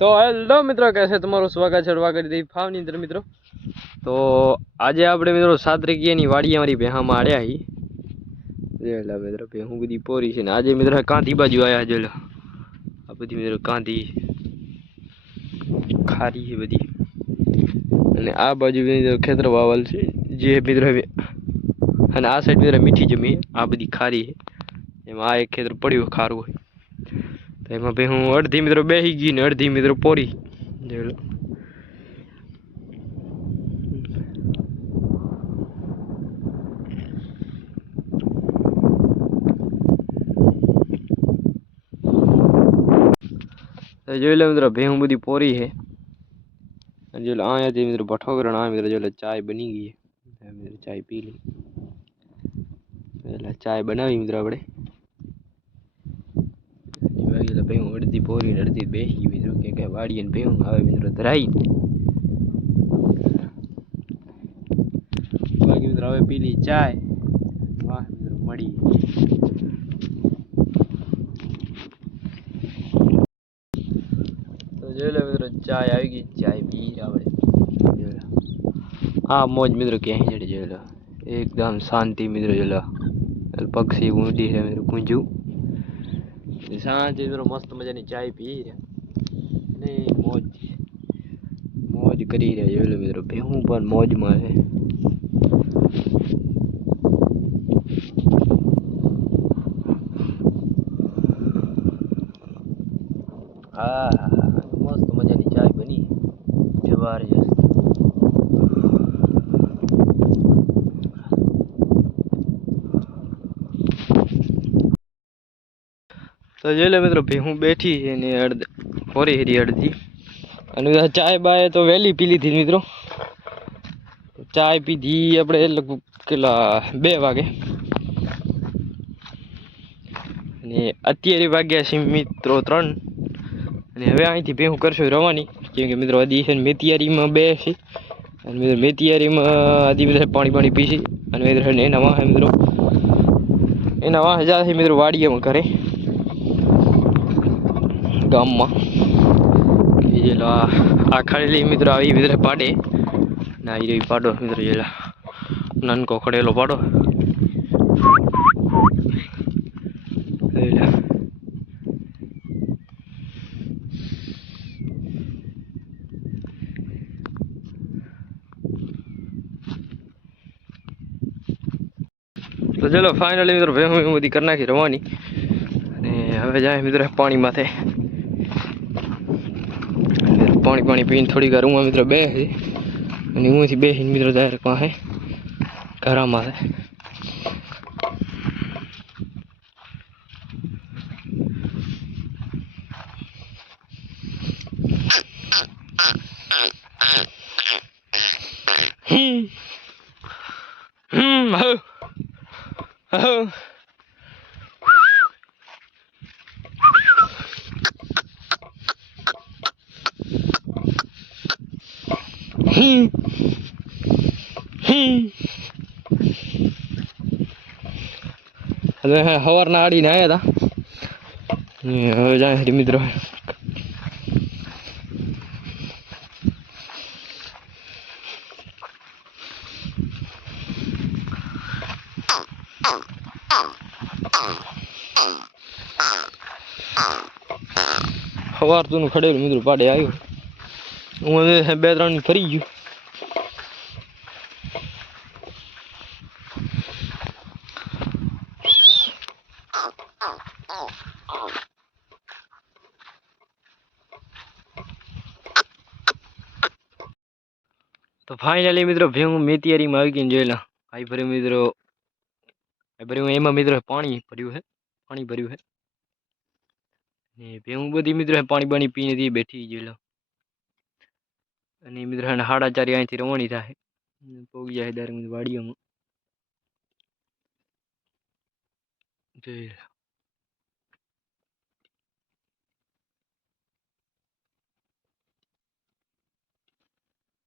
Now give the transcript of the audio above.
तो हेलो मित्रों, कैसे તમારું સ્વાગત છે વાગડી દી ફાર્મની અંદર મિત્રો। તો આજે આપણે મિત્રો 7 તારીખની વાડી અમારી બેહામાં આડ્યા હી જેલા મિત્રો બેહું બધી પોરી છે ને આજે મિત્રો કાંધી બાજુ આયા જેલા આ બધી મિત્રો કાંધી ખારી છે બધી અને આ બાજુ મિત્રો ખેતર વાવલ છે જે મિત્રો અને આ સાઈડ મિત્રો મીઠી જમીન આ બધી ખારી છે એમાં આ એક ખેતર પડ્યું ખારું હોય तो एम भाई हूँ अर्धी मित्रों बेही गई ने अर्धी मित्रों पोरी जो मित्रों भेहूं बधी पोरी है जो आया थी मित्रों भट्ठो करण आ मित्रों जो चाय बनी गई है मित्रों चाय पी ली चाय बनावी मित्रों अपने भेहूं अर्धी पोरी ने अर्धी बेही मित्रों के वाड़ी ने भेहूं आवे मित्रों धराई बाकी मित्रों आवे पी ली चाय वाह मित्रों मड़ी तो जो लो मित्रों चाय आएगी चाय पी रहा हाँ मौज मित्रों क्या है जो लो एकदम शांति मित्रों जो लो पक्षी ऊँडी है मित्रों कुंजू सांजे मित्रों मस्त मजा नहीं चाय पी रहा ने मौज मौज करी रहा जो लो मित्रों भेहूं पर मौज में है हाँ मस्त मजा नहीं चाय बनी जबरदस्त तो जो लो मित्रों भेहूं बैठी है ने अर्ध पोरी हरी अर्धी અને ચાય બાય તો વહેલી પી લીધી મિત્રો ચાય પીધી આપણે લગભગ કેટલા 2 વાગે અને અત્યારે વાગ્યા છે મિત્રો 3 અને હવે અહીંથી ભેહું કરશું રવાની કેમ કે મિત્રો આદી છે મેતિયારીમાં બે છે અને મિત્રો મેતિયારીમાં આદી મિત્રો પાણી પીસી અને મિત્રો એના વાહે મિત્રો એના વાહે જાય મિત્રો વાડીમાં કરે ગામમાં जेला आखड़ेली मित्र आई मित्र पाड़े ना ये पाड़ो मित्र जेला नन को खड़ेलो पाड़ो तो चलो फाइनली मित्र भेहूं बधी कर नाखी रवानी हवे जाए मित्र पानी माथे पानी पानी पीने थोड़ी घर हूँ मित्र बे थी बे मित्र जाए कहाँ है घर में हवार ना आड़ी आया था जाए मित्र हवार तो खड़े मित्र पाड़े आयो हूँ 2-3 फरी गयु तो फाइनली मित्रों भेहूं मेतियारी में आई गई जोईला आई भरी मित्रों भरी एम मित्रों पानी भर्यु है भेहूं बधी मित्रों पानी बानी पीने थी बैठी जोईला मित्रों 4:30 अहींथी रवानी थाय पोगी जाए डायरेक्ट वाड़ियामां जोईला।